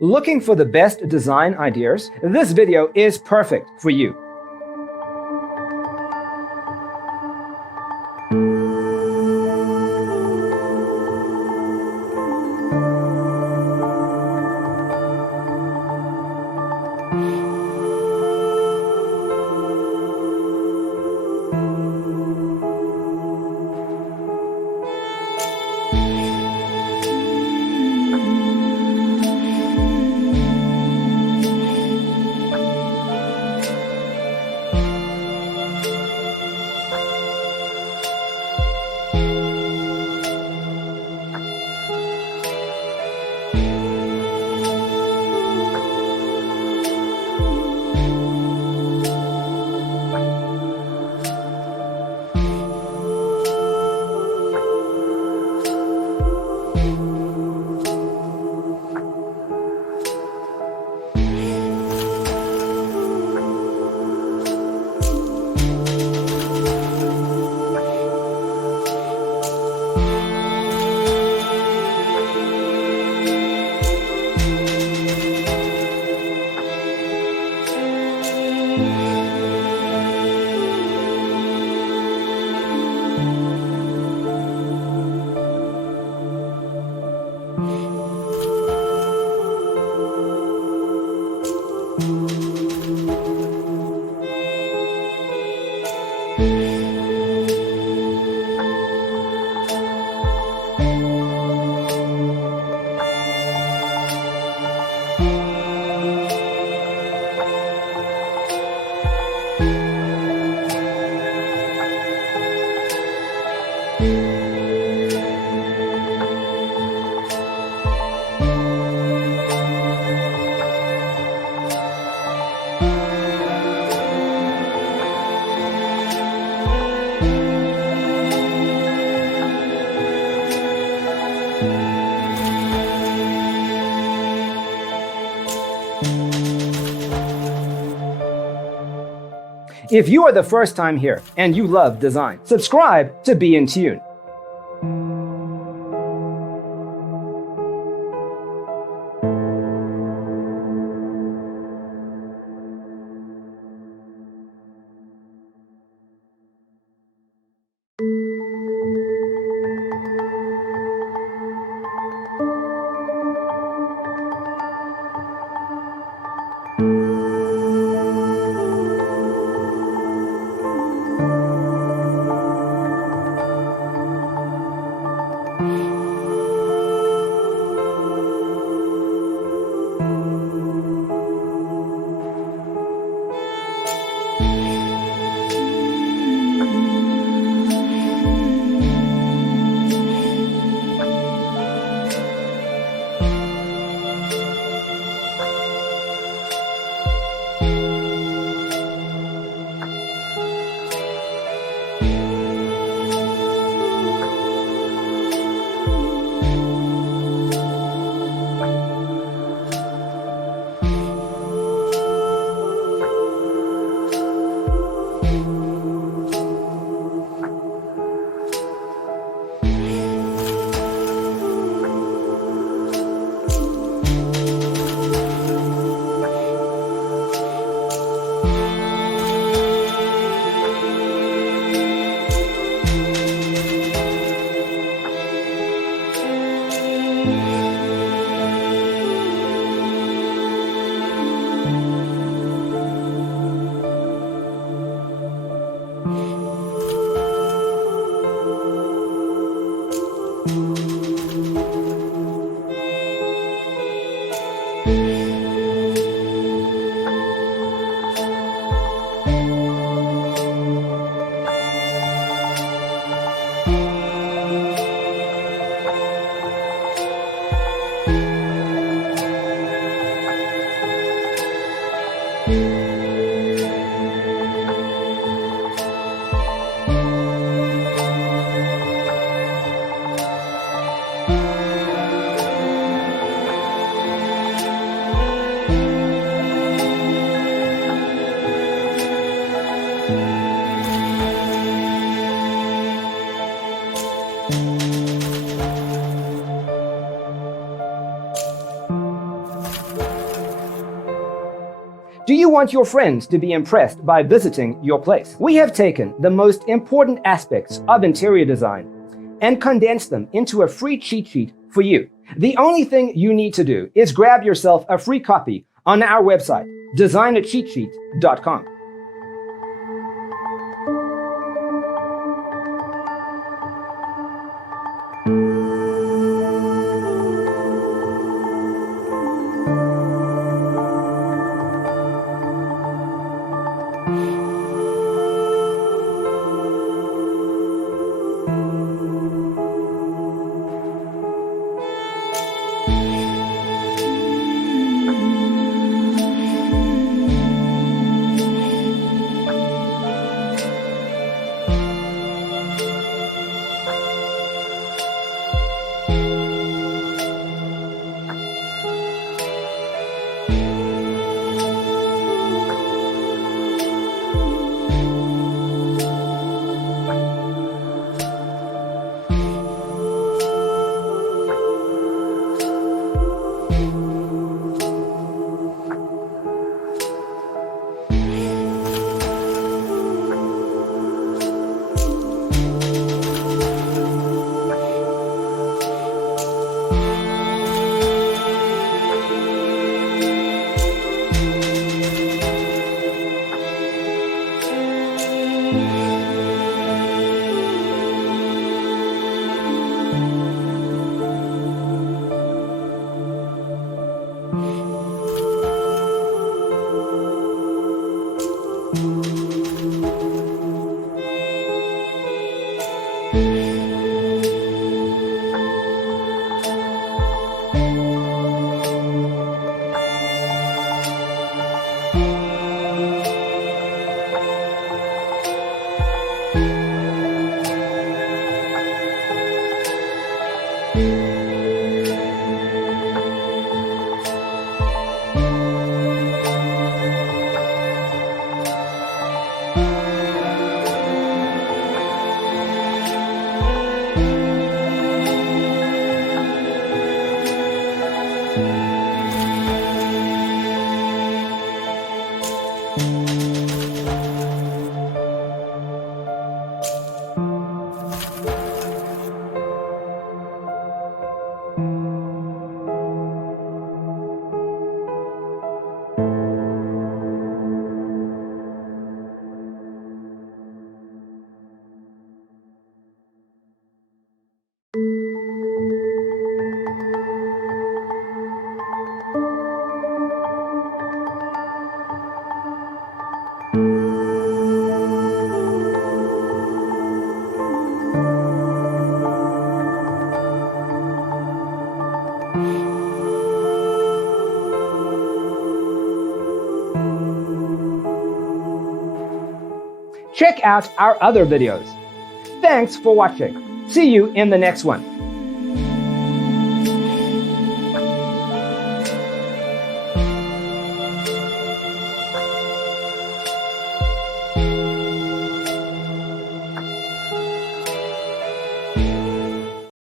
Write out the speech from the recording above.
Looking for the best design ideas? This video is perfect for you. If you are the first time here and you love design, subscribe to be in tune. Do you want your friends to be impressed by visiting your place? We have taken the most important aspects of interior design and condensed them into a free cheat sheet for you. The only thing you need to do is grab yourself a free copy on our website, designercheatsheet.com. Check out our other videos. Thanks for watching. See you in the next one.